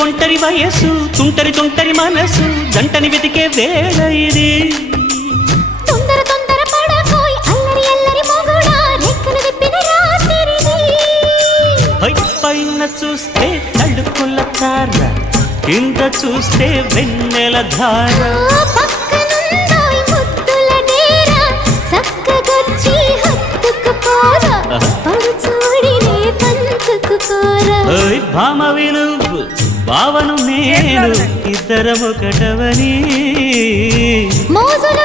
ఒంటరి వయస్సు తుంటరి తుంటరి మనసు జంటని వెతికే వేళ ఇది తొందర తొందర పడకోయ్ అల్లరి అల్లరి మొగుడా రెక్కలు విప్పిన రాత్రిది పైన చూస్తే తడుకుల తార కింద చూస్తే వెన్నెల ధార పక్కనుందోయ్ ముద్దుల డేరా చక్కగొచ్చి హత్తుకుపోరా పడుచోడినే పంచుకుపోరా భామ విలువు భావను నేను ఇద్దరమొకటవని మోజులు